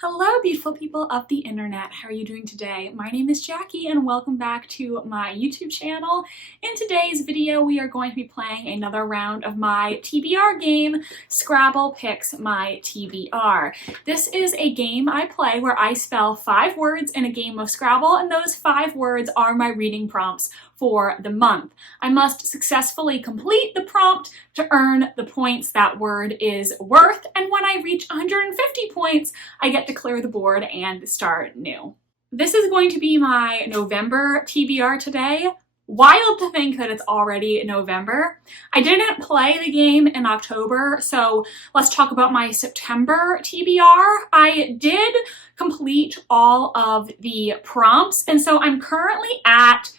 Hello, beautiful people of the internet. How are you doing today? My name is Jackie and welcome back to my YouTube channel. In today's video, we are going to be playing another round of my TBR game, Scrabble Picks My TBR. This is a game I play where I spell 5 words in a game of Scrabble, and those 5 words are my reading prompts for the month. I must successfully complete the prompt to earn the points that word is worth, and when I reach 150 points, I get to clear the board and start new. This is going to be my November TBR today. Wild to think that it's already November. I didn't play the game in October, so let's talk about my September TBR. I did complete all of the prompts, and so I'm currently at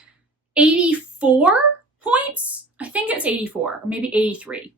84 points. I think it's 84 or maybe 83.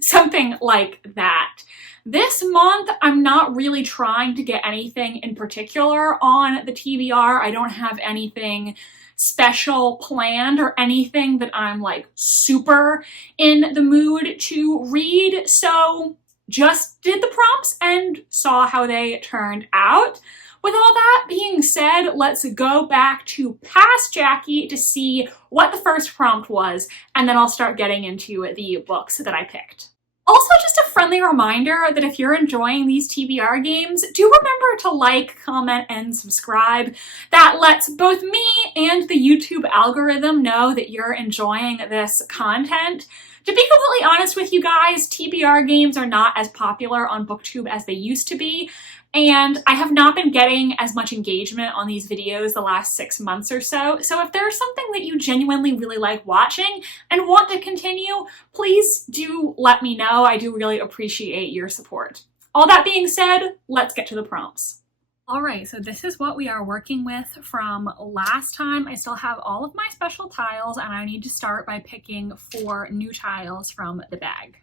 Something like that. This month, I'm not really trying to get anything in particular on the TBR. I don't have anything special planned or anything that I'm like super in the mood to read. So just did the prompts and saw how they turned out. With all that being said, let's go back to past Jackie to see what the first prompt was, and then I'll start getting into the books that I picked. Also, just a friendly reminder that if you're enjoying these TBR games, do remember to like, comment, and subscribe. That lets both me and the YouTube algorithm know that you're enjoying this content. To be completely honest with you guys, TBR games are not as popular on BookTube as they used to be, and I have not been getting as much engagement on these videos the last 6 months or so. So if there's something that you genuinely really like watching and want to continue, please do let me know. I do really appreciate your support. All that being said, let's get to the prompts. All right, so this is what we are working with from last time. I still have all of my special tiles, and I need to start by picking 4 new tiles from the bag.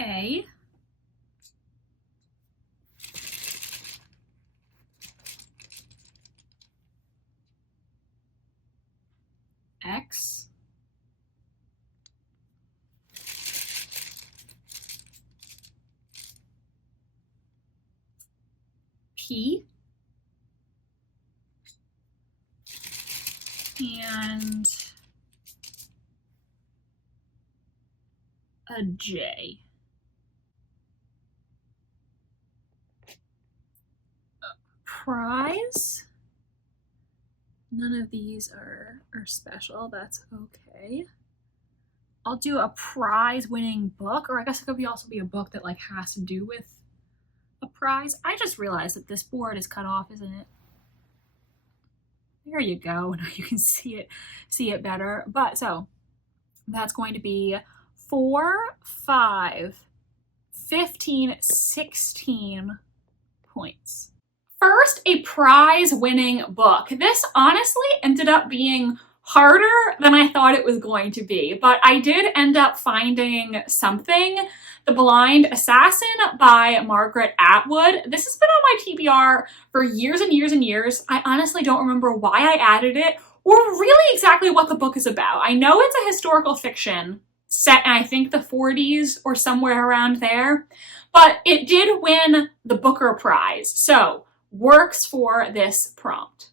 A, X, P, and a J. Prize. None of these are special, that's okay. I'll do a prize-winning book, or I guess it could also be a book that like has to do with a prize. I just realized that this board is cut off, isn't it? There you go, now you can see it better. But so that's going to be 4, 5, 15, 16 points. First, a prize-winning book. This honestly ended up being harder than I thought it was going to be, but I did end up finding something. The Blind Assassin by Margaret Atwood. This has been on my TBR for years and years and years. I honestly don't remember why I added it or really exactly what the book is about. I know it's a historical fiction set in, I think, the 40s or somewhere around there, but it did win the Booker Prize, so works for this prompt.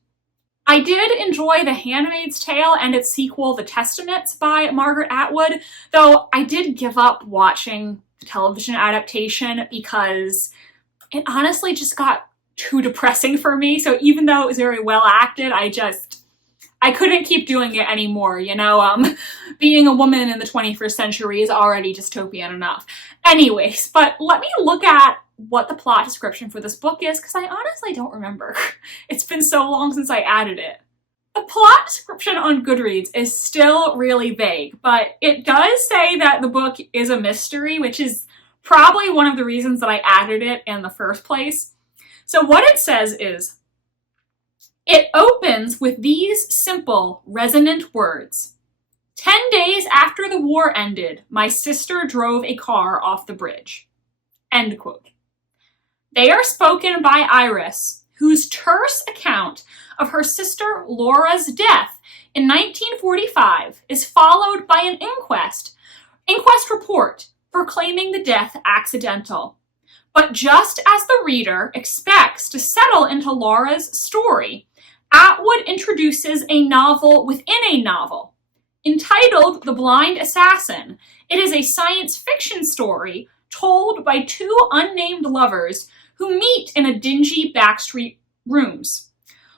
I did enjoy The Handmaid's Tale and its sequel, The Testaments by Margaret Atwood, though I did give up watching the television adaptation because it honestly just got too depressing for me. So even though it was very well acted, I couldn't keep doing it anymore, you know? Being a woman in the 21st century is already dystopian enough. Anyways, but let me look at what the plot description for this book is, because I honestly don't remember. It's been so long since I added it. The plot description on Goodreads is still really vague, but it does say that the book is a mystery, which is probably one of the reasons that I added it in the first place. So what it says is, it opens with these simple, resonant words. 10 days after the war ended, my sister drove a car off the bridge. End quote. They are spoken by Iris, whose terse account of her sister Laura's death in 1945 is followed by an inquest report proclaiming the death accidental. But just as the reader expects to settle into Laura's story, Atwood introduces a novel within a novel. Entitled The Blind Assassin, it is a science fiction story told by two unnamed lovers who meet in a dingy backstreet rooms.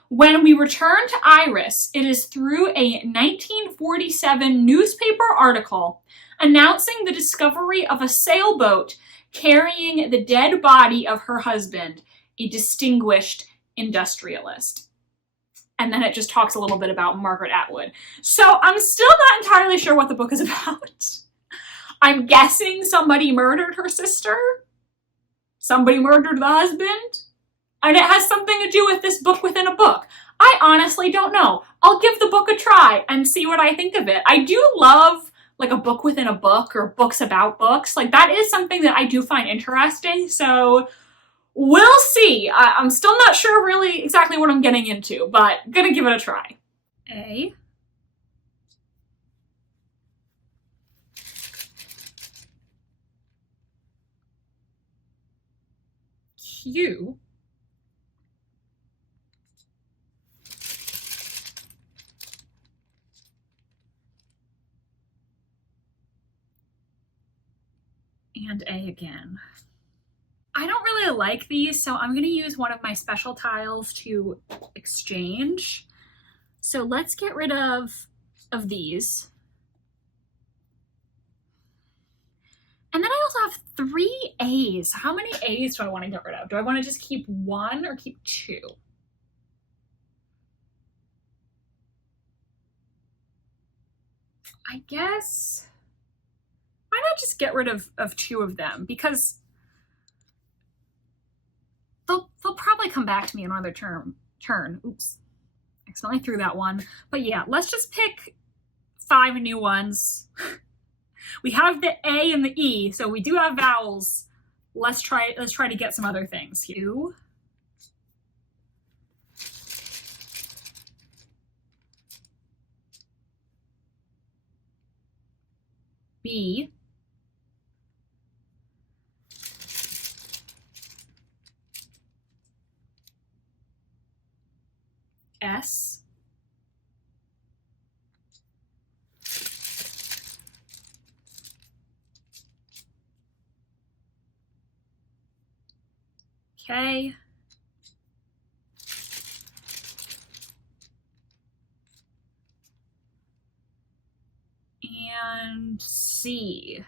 When we return to Iris, it is through a 1947 newspaper article announcing the discovery of a sailboat carrying the dead body of her husband, a distinguished industrialist. And then it just talks a little bit about Margaret Atwood. So I'm still not entirely sure what the book is about. I'm guessing somebody murdered her sister. Somebody murdered the husband. And it has something to do with this book within a book. I honestly don't know. I'll give the book a try and see what I think of it. I do love like a book within a book or books about books. Like that is something that I do find interesting. So we'll see. I'm still not sure really exactly what I'm getting into, but gonna give it a try. A. Q. And A again. I don't really like these, so I'm going to use one of my special tiles to exchange. So let's get rid of these. And then I also have 3 A's. How many A's do I want to get rid of? Do I want to just keep 1 or keep 2? I guess, why not just get rid of 2 of them? Because they'll probably come back to me in another turn. Oops, accidentally threw that one. But yeah, let's just pick 5 new ones. We have the A and the E, so we do have vowels. Let's try to get some other things. U. B. S. K. And C.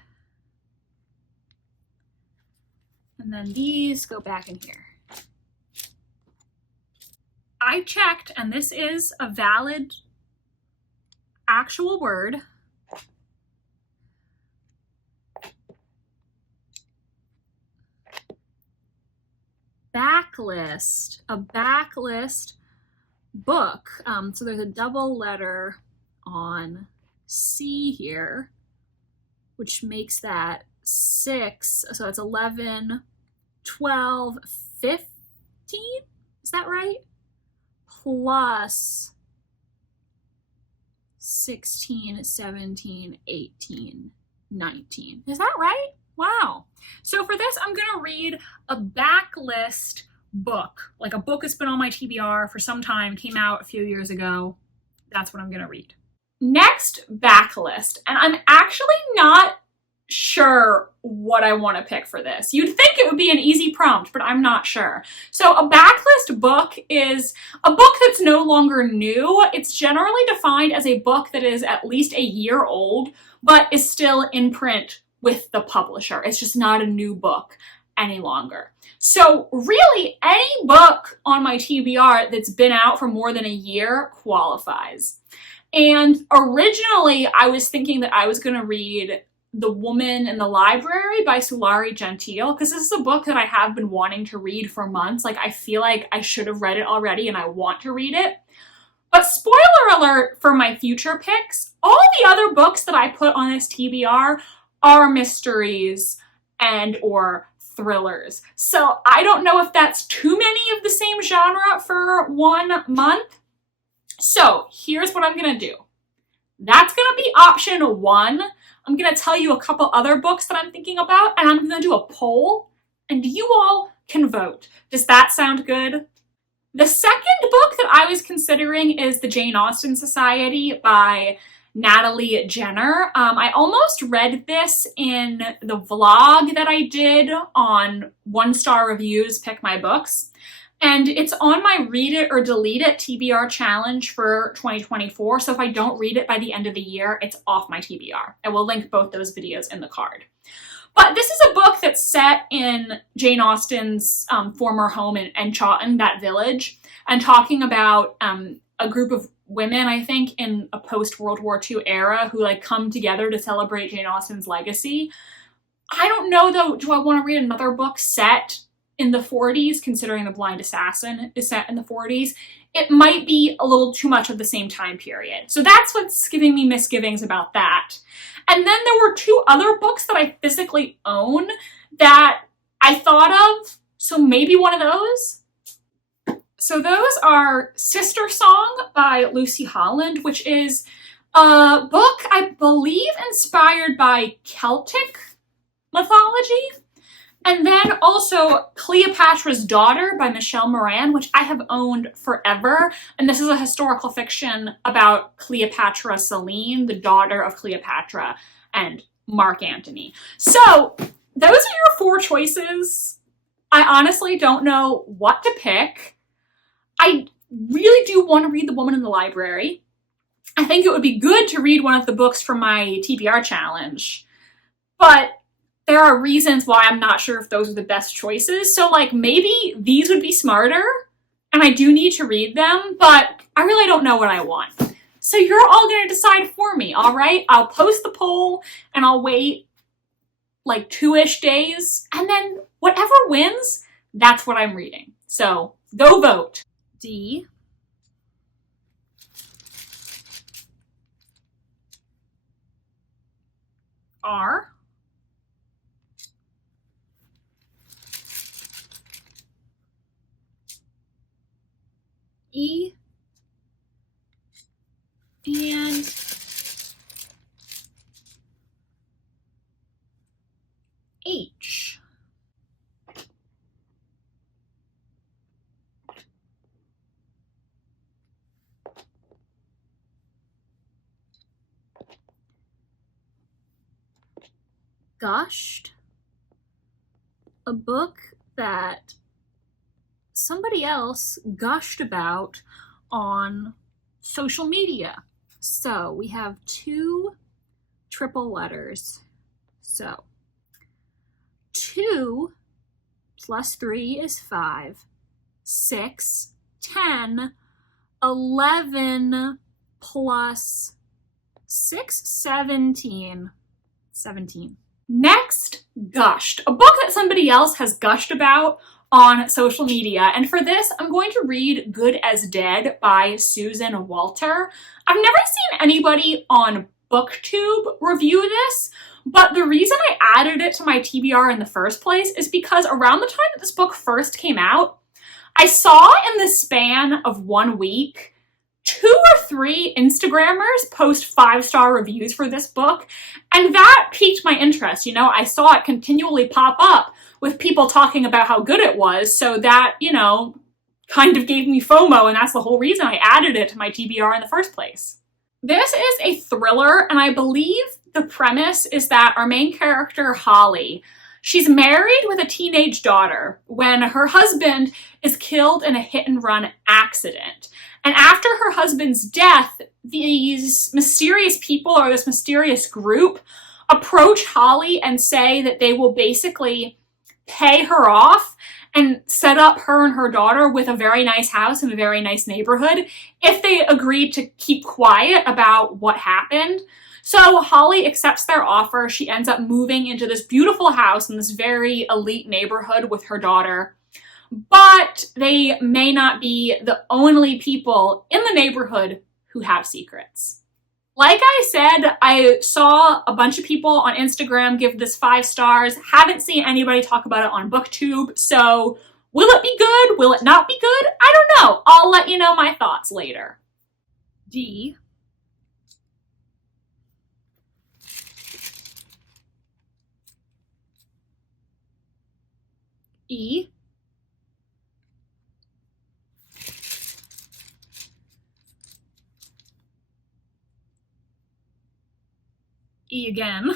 And then these go back in here. I checked, and this is a valid actual word. Backlist, a backlist book. So there's a double letter on C here, which makes that 6. So it's 11, 12, 15. Is that right? Plus 16, 17, 18, 19. Is that right? Wow. So for this, I'm going to read a backlist book, like a book that's been on my TBR for some time, came out a few years ago. That's what I'm going to read. Next, backlist. And I'm actually not sure what I want to pick for this. You'd think it would be an easy prompt, but I'm not sure. So a backlist book is a book that's no longer new. It's generally defined as a book that is at least a year old, but is still in print with the publisher. It's just not a new book any longer. So really, any book on my TBR that's been out for more than a year qualifies. And originally, I was thinking that I was going to read The Woman in the Library by Sulari Gentile, because this is a book that I have been wanting to read for months. Like, I feel like I should have read it already and I want to read it. But spoiler alert for my future picks, all the other books that I put on this TBR are mysteries and or thrillers. So I don't know if that's too many of the same genre for 1 month. So here's what I'm going to do. That's going to be option 1. I'm going to tell you a couple other books that I'm thinking about, and I'm going to do a poll, and you all can vote. Does that sound good? The second book that I was considering is The Jane Austen Society by Natalie Jenner. I almost read this in the vlog that I did on 1-star reviews, Pick My Books. And it's on my Read It or Delete It TBR challenge for 2024. So if I don't read it by the end of the year, it's off my TBR. I will link both those videos in the card. But this is a book that's set in Jane Austen's former home in Chawton, that village, and talking about a group of women, I think, in a post-World War II era who like come together to celebrate Jane Austen's legacy. I don't know though, do I want to read another book set in the 40s, considering The Blind Assassin is set in the 40s? It might be a little too much of the same time period. So that's what's giving me misgivings about that. And then there were 2 other books that I physically own that I thought of, so maybe one of those. So those are Sister Song by Lucy Holland, which is a book, I believe, inspired by Celtic mythology. And then also Cleopatra's Daughter by Michelle Moran, which I have owned forever. And this is a historical fiction about Cleopatra Selene, the daughter of Cleopatra and Mark Antony. So those are your 4 choices. I honestly don't know what to pick. I really do want to read The Woman in the Library. I think it would be good to read one of the books from my TBR challenge, but there are reasons why I'm not sure if those are the best choices. So like maybe these would be smarter and I do need to read them, but I really don't know what I want. So you're all going to decide for me, all right? I'll post the poll and I'll wait like 2-ish days, and then whatever wins, that's what I'm reading. So go vote. D. R. E. And H. Gushed, a book that somebody else gushed about on social media. So we have 2 triple letters. So 2 plus 3 is 5, 6, 10, 11 plus 6, 17. Next, Gushed, a book that somebody else has gushed about on social media. And for this, I'm going to read Good as Dead by Susan Walter. I've never seen anybody on BookTube review this, but the reason I added it to my TBR in the first place is because around the time that this book first came out, I saw in the span of 1 week 2 or 3 Instagrammers post 5-star reviews for this book, and that piqued my interest. You know, I saw it continually pop up with people talking about how good it was, so that, you know, kind of gave me FOMO, and that's the whole reason I added it to my TBR in the first place. This is a thriller, and I believe the premise is that our main character, Holly, she's married with a teenage daughter when her husband is killed in a hit-and-run accident. And after her husband's death, these mysterious people, or this mysterious group, approach Holly and say that they will basically pay her off and set up her and her daughter with a very nice house in a very nice neighborhood if they agreed to keep quiet about what happened. So Holly accepts their offer. She ends up moving into this beautiful house in this very elite neighborhood with her daughter. But they may not be the only people in the neighborhood who have secrets. Like I said, I saw a bunch of people on Instagram give this 5 stars. Haven't seen anybody talk about it on BookTube. So will it be good? Will it not be good? I don't know. I'll let you know my thoughts later. D. E. E again.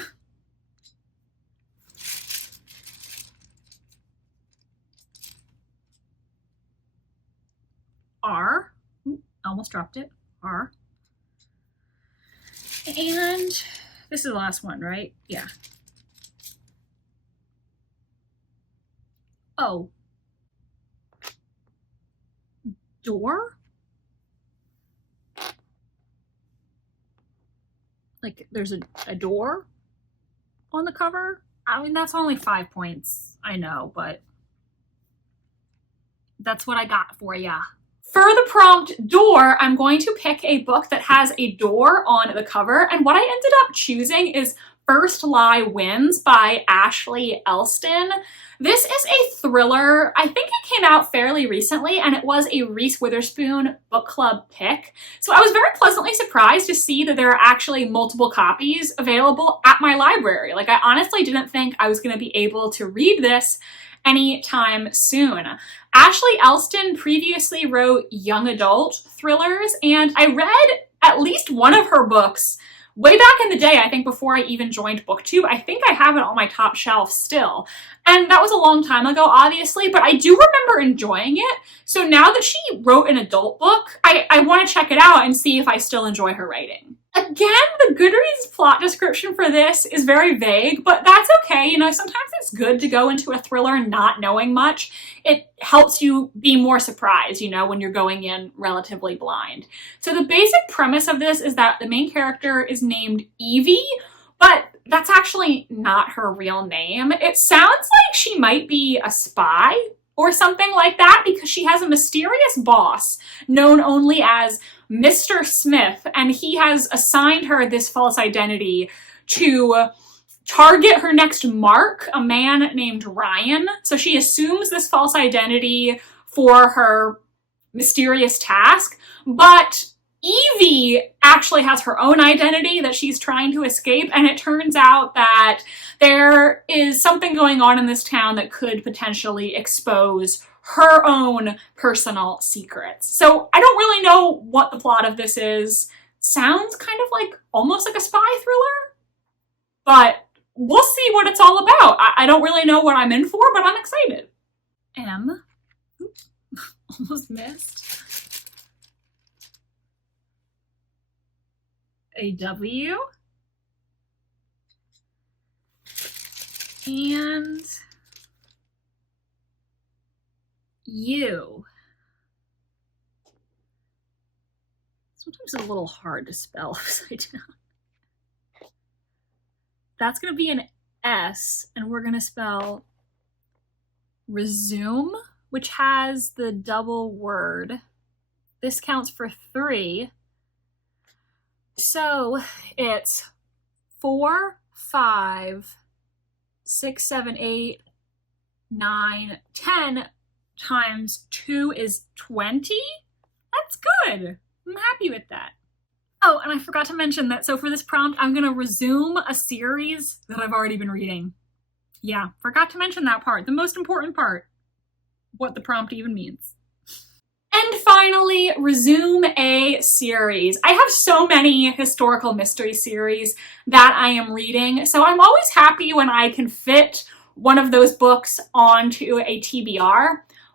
R. Ooh, almost dropped it. R. And this is the last one, right? Yeah. O. Door? Like there's a door on the cover? I mean, that's only 5 points, I know, but that's what I got for ya. For the prompt door, I'm going to pick a book that has a door on the cover, and what I ended up choosing is First Lie Wins by Ashley Elston. This is a thriller. I think it came out fairly recently, and it was a Reese Witherspoon book club pick. So I was very pleasantly surprised to see that there are actually multiple copies available at my library. Like, I honestly didn't think I was going to be able to read this anytime soon. Ashley Elston previously wrote young adult thrillers, and I read at least one of her books way back in the day, I think before I even joined BookTube. I think I have it on my top shelf still. And that was a long time ago, obviously, but I do remember enjoying it. So now that she wrote an adult book, I want to check it out and see if I still enjoy her writing. Again, the Goodreads plot description for this is very vague, but that's okay. You know, sometimes it's good to go into a thriller not knowing much. It helps you be more surprised, you know, when you're going in relatively blind. So the basic premise of this is that the main character is named Evie, but that's actually not her real name. It sounds like she might be a spy or something like that because she has a mysterious boss known only as Mr. Smith, and he has assigned her this false identity to target her next mark, a man named Ryan. So she assumes this false identity for her mysterious task, but Evie actually has her own identity that she's trying to escape, and it turns out that there is something going on in this town that could potentially expose her own personal secrets. So I don't really know what the plot of this is. Sounds kind of like almost like a spy thriller, but we'll see what it's all about. I don't really know what I'm in for, but I'm excited. M. Oops, almost missed. A W. And U. Sometimes it's a little hard to spell upside down. That's going to be an S, and we're going to spell resume, which has the double word. This counts for 3. So it's 4, 5, 6, 7, 8, 9, 10 times 2 is 20. That's good. I'm happy with that. Oh, and I forgot to mention that, so for this prompt, I'm going to resume a series that I've already been reading. Yeah, forgot to mention that part, the most important part, what the prompt even means. And finally, resume a series. I have so many historical mystery series that I am reading, so I'm always happy when I can fit one of those books onto a TBR.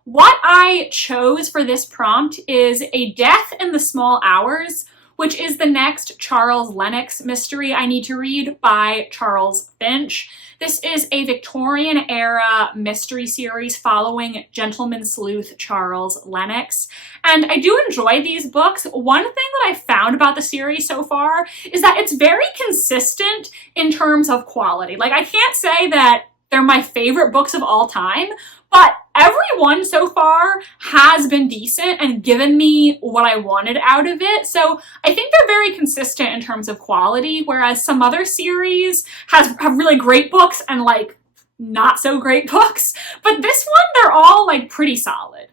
What I chose for this prompt is A Death in the Small Hours, which is the next Charles Lennox mystery I need to read by Charles Finch. This is a Victorian-era mystery series following gentleman sleuth Charles Lennox. And I do enjoy these books. One thing that I found about the series so far is that it's very consistent in terms of quality. Like, I can't say that they're my favorite books of all time, but every one so far has been decent and given me what I wanted out of it. So I think they're very consistent in terms of quality, whereas some other series have really great books and like not so great books. But this one, they're all like pretty solid.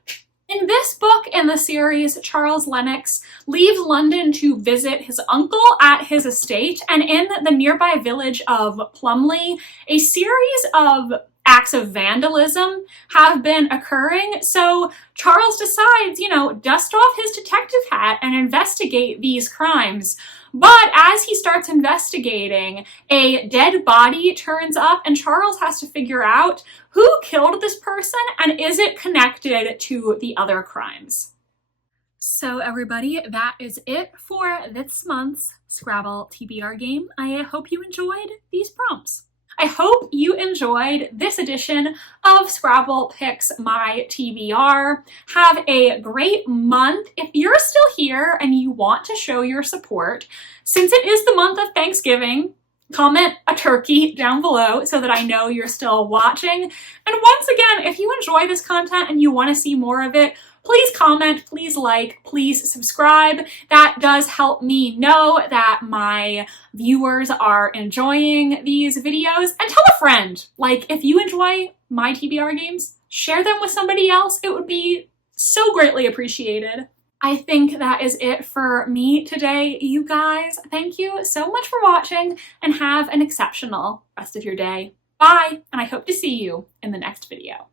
In this book in the series, Charles Lennox leaves London to visit his uncle at his estate, and in the nearby village of Plumley, a series of acts of vandalism have been occurring. So Charles decides, dust off his detective hat and investigate these crimes. But as he starts investigating, a dead body turns up and Charles has to figure out who killed this person and is it connected to the other crimes. So everybody, that is it for this month's Scrabble TBR game. I hope you enjoyed these prompts. I hope you enjoyed this edition of Scrabble Picks My TBR. Have a great month. If you're still here and you want to show your support, since it is the month of Thanksgiving, comment a turkey down below so that I know you're still watching. And once again, if you enjoy this content and you want to see more of it, please comment, please like, please subscribe. That does help me know that my viewers are enjoying these videos. And tell a friend, like, if you enjoy my TBR games, share them with somebody else. It would be so greatly appreciated. I think that is it for me today, you guys. Thank you so much for watching and have an exceptional rest of your day. Bye, and I hope to see you in the next video.